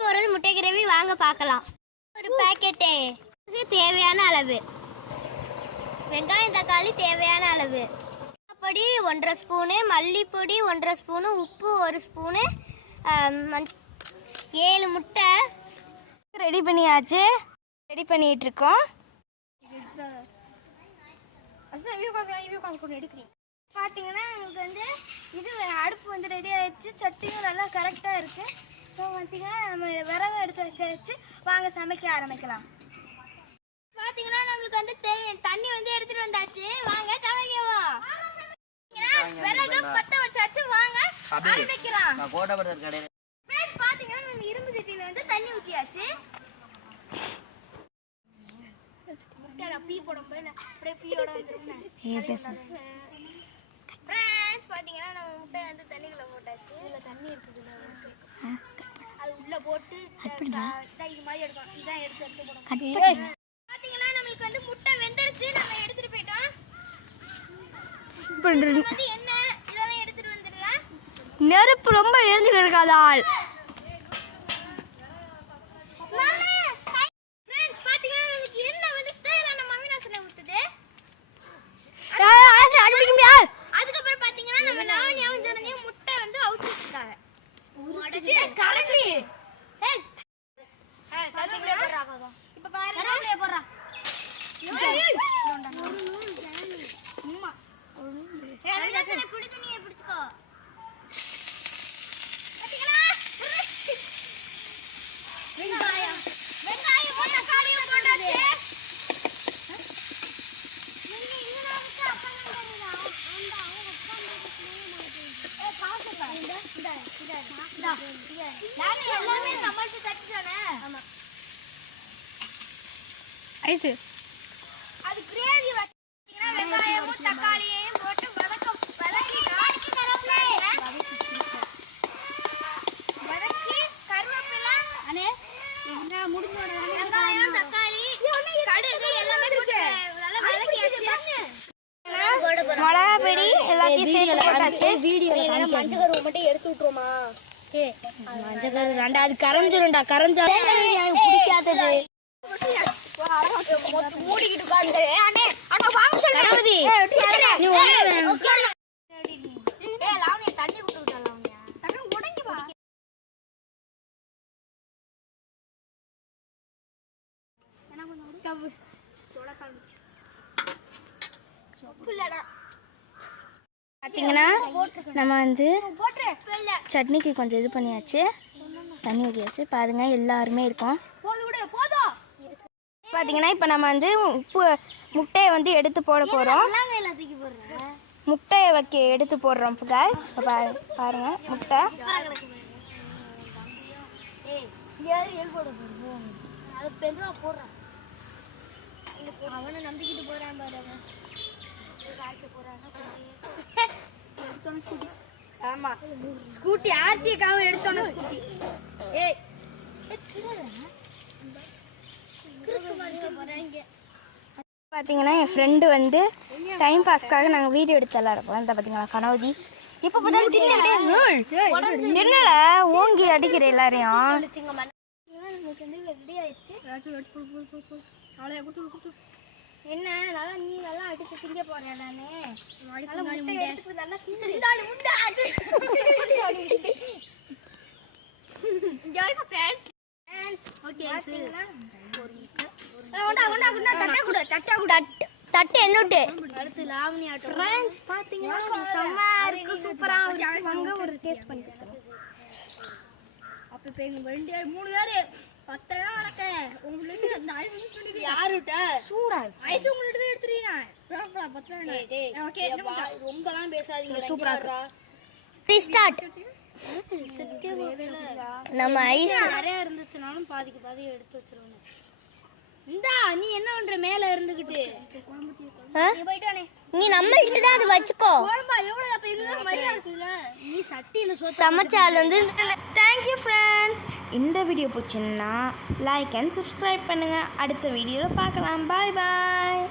போகிறது முட்டை கிரேவி வாங்க பார்க்கலாம். ஒரு பாக்கெட்டு தேவையான அளவு, வெங்காயம் தக்காளி தேவையான அளவு, பொடி 1.5 ஸ்பூனு, மல்லிப்பொடி 1.5 ஸ்பூனு, உப்பு 1 ஸ்பூனு, 7 முட்டை. ரெடி பண்ணியாச்சு. ரெடி பண்ணிட்டு இருக்கோம். பார்த்தீங்கன்னா உங்களுக்கு வந்து இது அடுப்பு வந்து ரெடி ஆயிடுச்சு. சட்டியும் நல்லா கரெக்டாக இருக்குது. ஸோ பார்த்தீங்கன்னா நம்ம விறகு எடுத்து வச்சு வாங்க சமைக்க ஆரம்பிக்கலாம். பார்த்தீங்கன்னா நம்மளுக்கு வந்து தண்ணி வந்து எடுத்துகிட்டு வந்தாச்சு. வாங்க சமைக்கலாம். விறகு பற்ற வச்சாச்சு. வாங்க ஆரம்பிக்கலாம். பார்த்தீங்கன்னா நம்ம இரும்பு சட்டியில் வந்து தண்ணி ஊற்றியாச்சு. பீ போடும்போது அப்படியே பீயோட வந்துருக்கேன். ஃப்ரெண்ட்ஸ் பார்த்தீங்கன்னா நம்ம முட்டை வந்து தண்ணிக்குள்ளே போட்டாச்சு. இதில் தண்ணி இருக்குது, அது உள்ளே போட்டு இது மாதிரி எடுக்கணும். இதான் எடுத்து போடணும். பார்த்தீங்கன்னா நம்மளுக்கு வந்து முட்டை வெந்துருச்சு. நம்ம எடுத்துகிட்டு போயிட்டோம். வந்து என்ன இதெல்லாம் எடுத்துகிட்டு வந்துடலாம். நெருப்பு ரொம்ப எரிஞ்சு கிடக்காதால் ஐஸ் அது கிரேவி வச்சீங்கன்னா வெங்காயமும் தக்காளியையும் போட்டு வதக்கி கருவேப்பிலை அண்ணே வெங்காயம் தக்காளி கடுகு எல்லாமே போட்டு நல்லா வதக்கியாச்சு. மிளகா பொடி எல்லாத்தையும் சேர்த்து போட்டாச்சு. வீடியோல மஞ்சள் மட்டும் எடுத்து விட்டுருமா? மஞ்சள் வேண்டாம், அது கரைஞ்சிரும்டா. கரைஞ்சாலும் பிடிக்காதது. மூடிக்கிட்டு உட்கார்ந்து அண்ணே அண்ணா வாங்க சொல்லுங்க. நீ லாவணியா தண்ணி ஊத்தி விட்டா. லாவணியா தண்ணி உடைஞ்சு வா. என்ன பண்ணுவோம்? கவு சோளக்கால் சொப்புலடா. பார்த்தீங்கன்னா நம்ம வந்து சட்னிக்கு கொஞ்சம் இது பண்ணியாச்சு. தண்ணி ஊற்றியாச்சு. பாருங்கள் எல்லாருமே இருக்கோம். பார்த்தீங்கன்னா இப்போ நம்ம வந்து முட்டையை வந்து எடுத்து போட போகிறோம். முட்டையை எடுத்து போடுறோம் guys. இப்போ பாருங்கள் முட்டை. அவனை நம்பிக்கிட்டு போறான் பாரு. ஆமா ஸ்கூட்டி ஆர்த்தியக்காக எடுத்தோன்னு ஸ்கூட்டி. ஏய் பார்த்தீங்கன்னா என் ஃப்ரெண்டு வந்து டைம் பாஸ்க்காக நாங்கள் வீடியோ எடுத்தலாம் இருப்போம். இந்த பார்த்தீங்களா கனவுதி இப்போ பார்த்தாலும் தின்னுக்கிட்டே என்னடா ஓங்கி அடிக்கிற எல்லாரையும். என்ன நல்லா நீ நல்லா அடிச்சு திங்க போறியா? நானு தட்டு என்னட்டு அடுத்து லாவணி ஆட்டம். ஃப்ரெண்ட்ஸ் பாத்தீங்கன்னா செம்ம இருக்கு, சூப்பரா இருக்கு. ஒரு டேஸ்ட் பண்ணி பார்க்கலாம். அப்ப இப்ப எங்க 2 பேர் 3 பேர் 10 நாள் நடக்க உங்களுக்கு அந்த ஐஸ் பண்ணி யாருட்ட சூடா ஐஸ் உங்களுக்கு எடுத்துறீனா ப்ராப்பரா 10 நாள். ஓகே ரொம்பலாம் பேசாதீங்க. சூப்பரா இருக்கு. ஸ்டார்ட். நம்ம ஐஸ் நிறைய இருந்துச்சுனாலும் பாதிக்கு பாதி எடுத்து வச்சிருவோம். இந்தா நீ என்ன பண்ற மேல இருந்துகிட்டு? நீ நம்ம கிட்ட தான் அது வச்சுக்கோ. நீ சட்டியில சமைச்சால் வந்து தேங்க்யூ ஃப்ரெண்ட்ஸ். இந்த வீடியோ பிடிச்சிருந்தா லைக் அண்ட் சப்ஸ்கிரைப் பண்ணுங்கள். அடுத்த வீடியோவில் பார்க்கலாம். பாய் பாய்.